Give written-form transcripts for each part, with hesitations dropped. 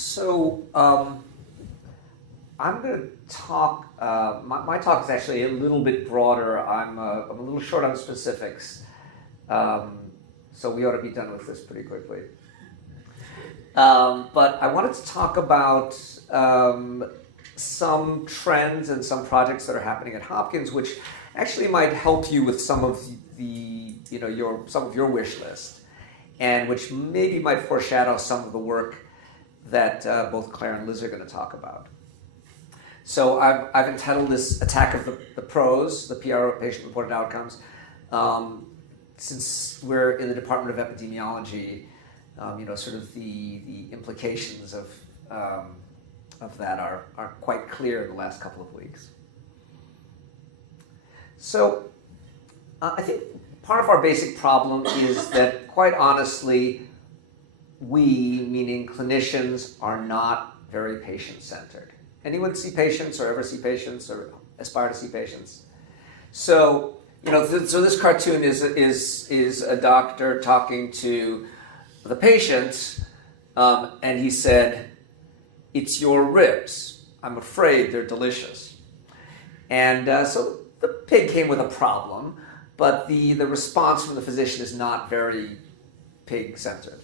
So I'm going to talk, my talk is actually a little bit broader. I'm a little short on specifics, so we ought to be done with this pretty quickly. But I wanted to talk about some trends and some projects that are happening at Hopkins, which actually might help you with some of some of your wish list, and which maybe might foreshadow some of the work that both Claire and Liz are going to talk about. So I've entitled this "Attack of the Pros," the PRO, patient-reported outcomes. Since we're in the Department of Epidemiology, sort of the implications of that are quite clear in the last couple of weeks. So I think part of our basic problem is that, quite honestly, we, meaning clinicians, are not very patient-centered. Anyone see patients or ever see patients or aspire to see patients? So, so this cartoon is a doctor talking to the patient, and he said, "It's your ribs. I'm afraid they're delicious." And so the pig came with a problem, but the response from the physician is not very pig-centered.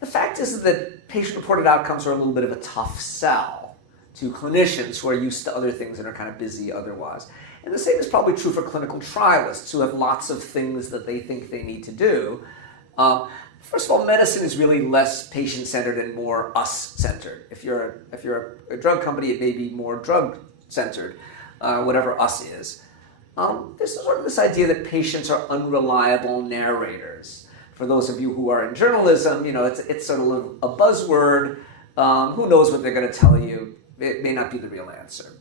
The fact is that patient-reported outcomes are a little bit of a tough sell to clinicians who are used to other things and are kind of busy otherwise. And the same is probably true for clinical trialists who have lots of things that they think they need to do. First of all, medicine is really less patient-centered and more us-centered. If you're a drug company, it may be more drug-centered, whatever us is. There's sort of this idea that patients are unreliable narrators. For those of you who are in journalism, it's sort of a buzzword. Who knows what they're going to tell you? It may not be the real answer.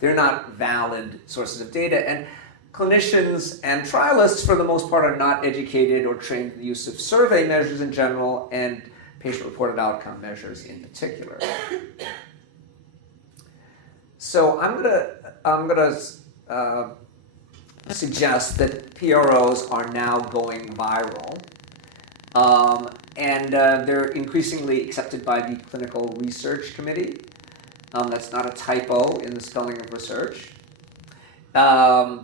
They're not valid sources of data. And clinicians and trialists, for the most part, are not educated or trained in the use of survey measures in general and patient-reported outcome measures in particular. So I'm gonna suggest that PROs are now going viral. And they're increasingly accepted by the Clinical Research Committee. That's not a typo in the spelling of research. More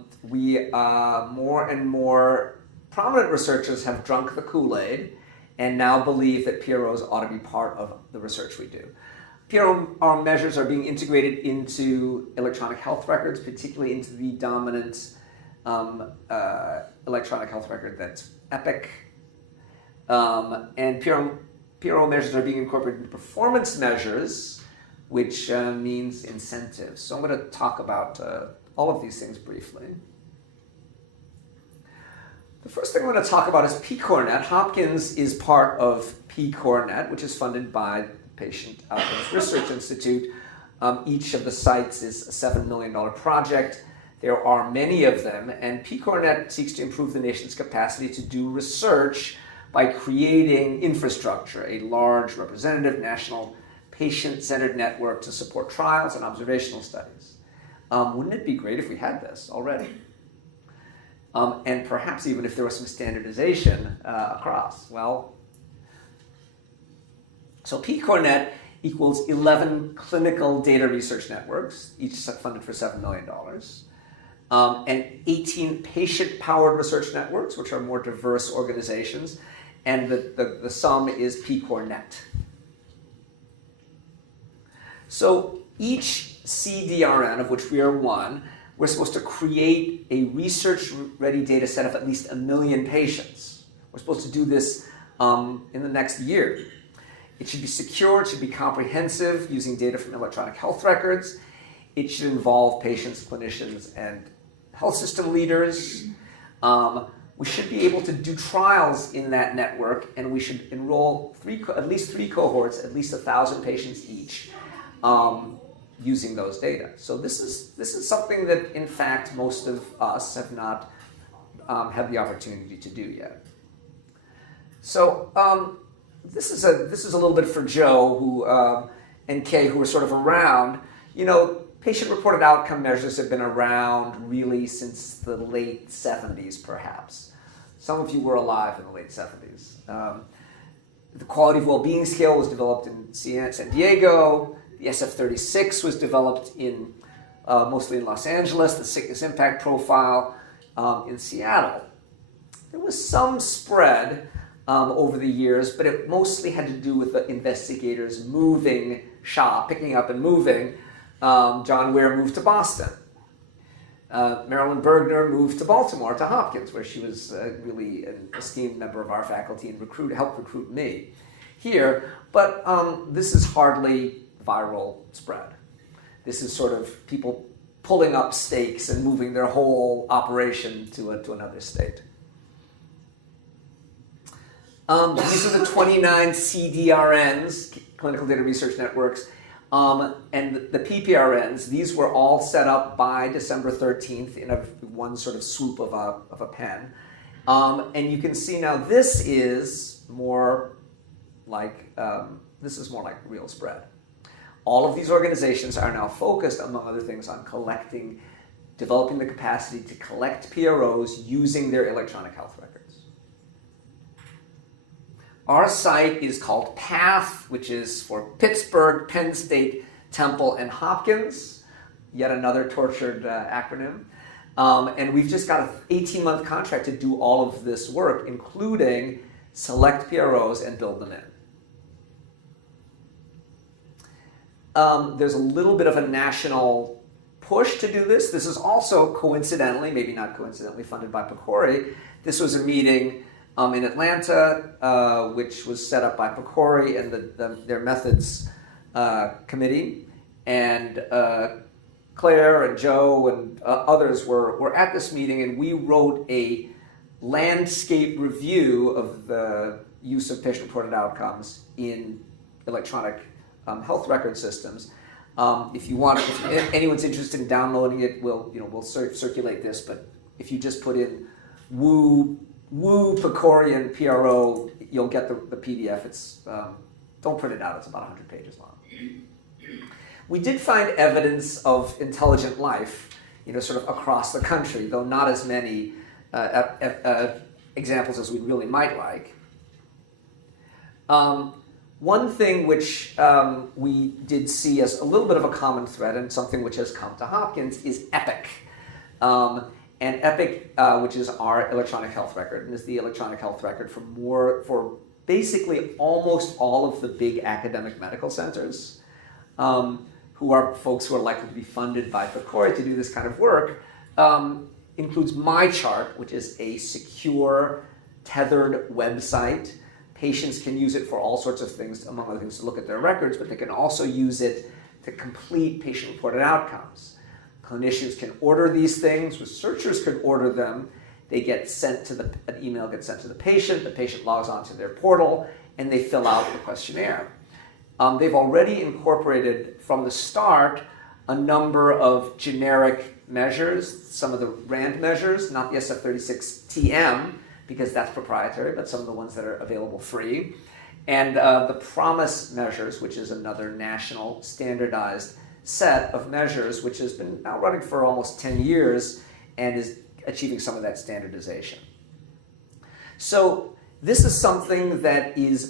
and more prominent researchers have drunk the Kool-Aid and now believe that PROs ought to be part of the research we do. PRO measures are being integrated into electronic health records, particularly into the dominant electronic health record that's Epic. And PRO measures are being incorporated into performance measures, which means incentives. So I'm going to talk about all of these things briefly. The first thing I'm going to talk about is PCORNet. Hopkins is part of PCORNet, which is funded by the Patient Outcomes Research Institute. Each of the sites is a $7 million project. There are many of them, and PCORNet seeks to improve the nation's capacity to do research by creating infrastructure, a large representative national patient-centered network to support trials and observational studies. Wouldn't it be great if we had this already? And perhaps even if there was some standardization across. Well, so PCORNet equals 11 clinical data research networks, each funded for $7 million. And 18 patient-powered research networks, which are more diverse organizations. And the sum is PCORNet. So each CDRN, of which we are one, we're supposed to create a research-ready data set of at least 1 million patients. We're supposed to do this in the next year. It should be secure, it should be comprehensive, using data from electronic health records. It should involve patients, clinicians, and health system leaders. We should be able to do trials in that network, and we should enroll at least three cohorts, at least 1,000 patients each, using those data. So this is something that, in fact, most of us have not had the opportunity to do yet. So this is a little bit for Joe and Kay, who are sort of around. Patient-reported outcome measures have been around really since the late 70s, perhaps. Some of you were alive in the late 70s. The quality of well-being scale was developed in San Diego. The SF-36 was developed in mostly in Los Angeles. The sickness impact profile in Seattle. There was some spread over the years, but it mostly had to do with the investigators moving shop, picking up and moving. John Ware moved to Boston. Marilyn Bergner moved to Baltimore, to Hopkins, where she was really an esteemed member of our faculty and helped recruit me here. But this is hardly viral spread. This is sort of people pulling up stakes and moving their whole operation to another state. These are the 29 CDRNs, Clinical Data Research Networks, and the PPRNs. These were all set up by December 13th in one sort of swoop of a pen. And you can see now this is more like real spread. All of these organizations are now focused, among other things, on developing the capacity to collect PROs using their electronic health records. Our site is called PATH, which is for Pittsburgh, Penn State, Temple, and Hopkins, yet another tortured acronym. And we've just got an 18-month contract to do all of this work, including select PROs and build them in. There's a little bit of a national push to do this. This is also coincidentally, maybe not coincidentally, funded by PCORI. This was a meeting in Atlanta, which was set up by PCORI and their methods committee. And Claire and Joe and others were at this meeting, and we wrote a landscape review of the use of patient-reported outcomes in electronic health record systems. If anyone's interested in downloading it, we'll circulate this. But if you just put in Woo PCORI and PRO, you'll get the PDF. It's don't print it out. It's about 100 pages long. We did find evidence of intelligent life, sort of across the country, though not as many examples as we really might like. One thing which we did see as a little bit of a common thread and something which has come to Hopkins is EPIC. And EPIC, which is our electronic health record, and is the electronic health record for basically almost all of the big academic medical centers, who are folks who are likely to be funded by PCORI to do this kind of work, includes MyChart, which is a secure, tethered website. Patients can use it for all sorts of things, among other things, to look at their records, but they can also use it to complete patient-reported outcomes. Clinicians can order these things. Researchers can order them. They get sent to an email gets sent to the patient logs onto their portal, and they fill out the questionnaire. They've already incorporated from the start a number of generic measures, some of the RAND measures, not the SF-36TM, because that's proprietary, but some of the ones that are available free. And the PROMIS measures, which is another national standardized set of measures, which has been now running for almost 10 years and is achieving some of that standardization. So this is something that is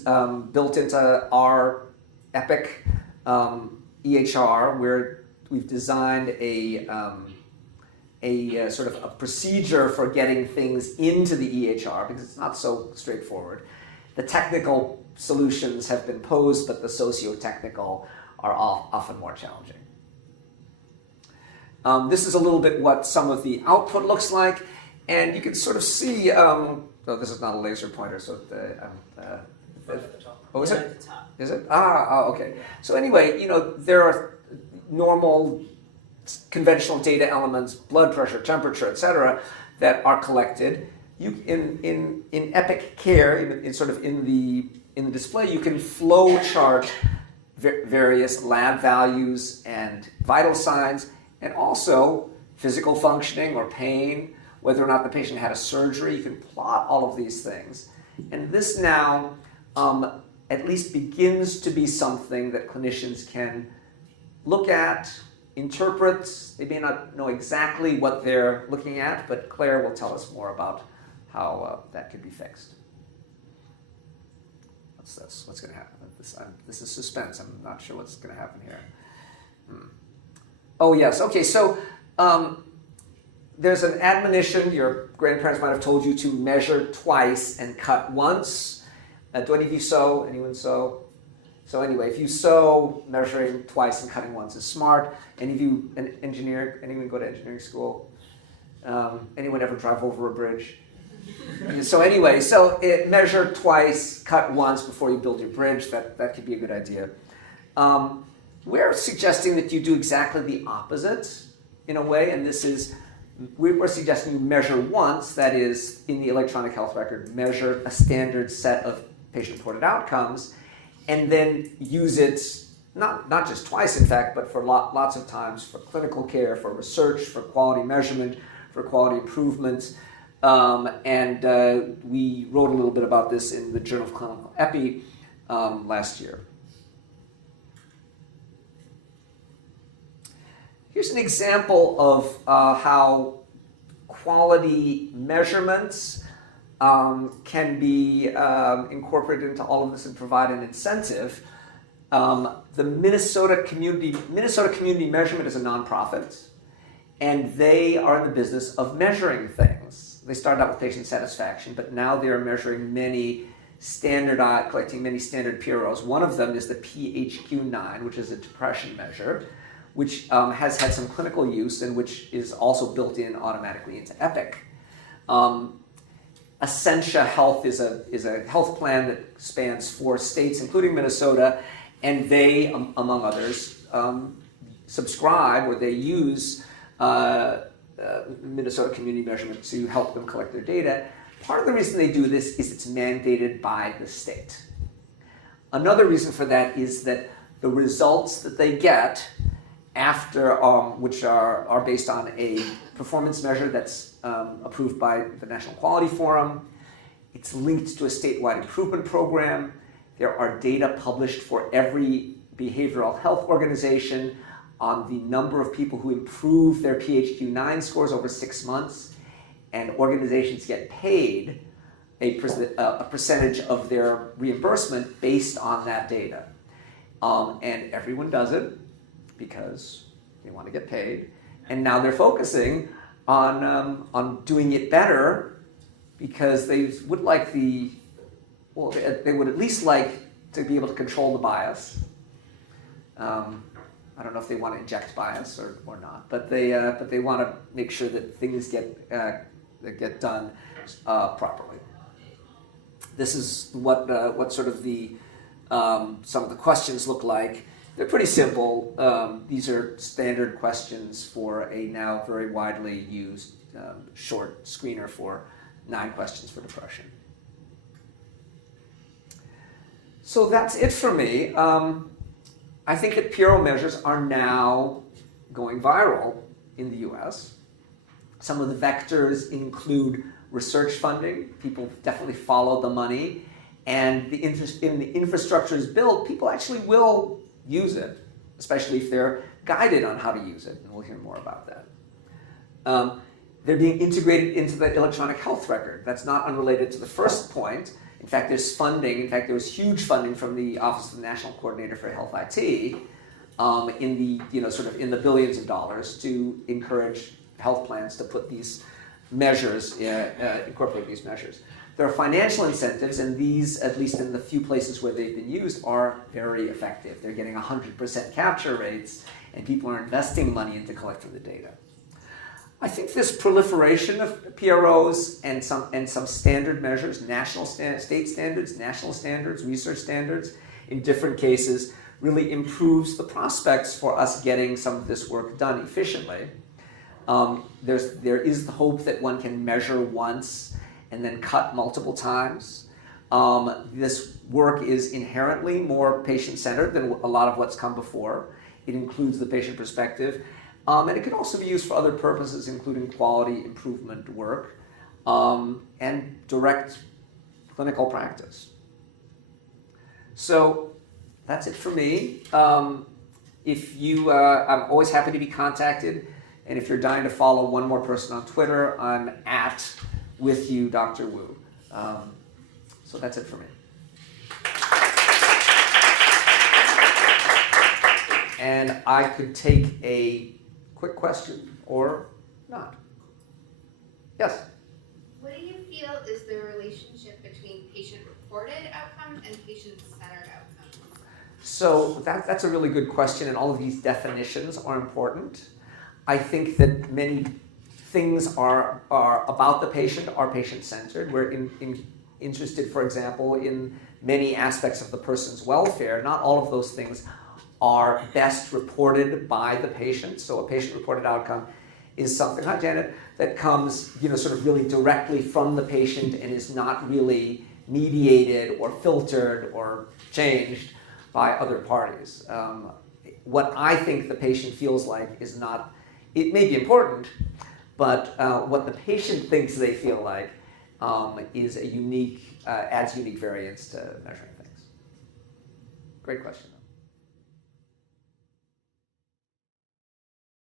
built into our EPIC EHR, where we've designed a sort of a procedure for getting things into the EHR, because it's not so straightforward. The technical solutions have been posed, but the socio-technical are often more challenging. This is a little bit what some of the output looks like, and you can sort of see, this is not a laser pointer, so At the top. Oh, is Yeah, it? at the top. Is it? Okay. So anyway, there are normal conventional data elements, blood pressure, temperature, etc., that are collected. In Epic Care, in the display, you can flow chart various lab values and vital signs, and also physical functioning or pain, whether or not the patient had a surgery. You can plot all of these things, and this now at least begins to be something that clinicians can look at, interpret. They may not know exactly what they're looking at, but Claire will tell us more about how that could be fixed. What's this? What's going to happen? This is suspense. I'm not sure what's going to happen here. Oh, yes. Okay, so there's an admonition. Your grandparents might have told you to measure twice and cut once. Do any of you sew? Anyone sew? So anyway, if you sew, measuring twice and cutting once is smart. Any of you an engineer? Anyone go to engineering school? Anyone ever drive over a bridge? So anyway, measure twice, cut once before you build your bridge. That could be a good idea. We're suggesting that you do exactly the opposite in a way, and this is, we're suggesting you measure once, that is, in the electronic health record, measure a standard set of patient-reported outcomes, and then use it, not just twice, in fact, but for lots of times for clinical care, for research, for quality measurement, for quality improvement. We wrote a little bit about this in the Journal of Clinical Epi last year. Here's an example of how quality measurements can be incorporated into all of this and provide an incentive. The Minnesota Community Measurement is a nonprofit, and they are in the business of measuring things. They started out with patient satisfaction, but now they are measuring collecting many standard PROs. One of them is the PHQ-9, which is a depression measure, which has had some clinical use and which is also built in automatically into Epic. Essentia Health is a health plan that spans 4 states, including Minnesota, and they, among others, subscribe or they use Minnesota Community Measurement to help them collect their data. Part of the reason they do this is it's mandated by the state. Another reason for that is that the results that they get after, which are based on a performance measure that's approved by the National Quality Forum, it's linked to a statewide improvement program. There are data published for every behavioral health organization on the number of people who improve their PHQ-9 scores over 6 months, and organizations get paid a percentage of their reimbursement based on that data. And everyone does it because they want to get paid, and now they're focusing on doing it better because they would like they would at least like to be able to control the bias. I don't know if they want to inject bias or not, but they want to make sure that things get done properly. This is what sort of some of the questions look like. They're pretty simple. These are standard questions for a now very widely used short screener for 9 questions for depression. So that's it for me. I think that PRO measures are now going viral in the US. Some of the vectors include research funding. People definitely follow the money. And the infrastructure is built, people actually will use it, especially if they're guided on how to use it. And we'll hear more about that. They're being integrated into the electronic health record. That's not unrelated to the first point. In fact, there's funding. In fact, there was huge funding from the Office of the National Coordinator for Health IT in the billions of dollars to encourage health plans to put these measures, incorporate these measures. There are financial incentives, and these, at least in the few places where they've been used, are very effective. They're getting 100% capture rates, and people are investing money into collecting the data. I think this proliferation of PROs and some standard measures, state standards, national standards, research standards, in different cases, really improves the prospects for us getting some of this work done efficiently. There is the hope that one can measure once and then cut multiple times. This work is inherently more patient-centered than a lot of what's come before. It includes the patient perspective. And it can also be used for other purposes, including quality improvement work and direct clinical practice. So that's it for me. I'm always happy to be contacted. And if you're dying to follow one more person on Twitter, I'm @WithYouDrWu. So that's it for me. And I could take a quick question or not. Yes? What do you feel is the relationship between patient-reported outcomes and patient-centered outcomes? So that's a really good question, and all of these definitions are important. I think that many things are about the patient are patient-centered. We're interested, for example, in many aspects of the person's welfare. Not all of those things are best reported by the patient. So a patient-reported outcome is something, hi Janet, that comes, sort of really directly from the patient and is not really mediated or filtered or changed by other parties. What I think the patient feels like is not, it may be important, but what the patient thinks they feel like is a unique, adds unique variance to measuring things. Great question.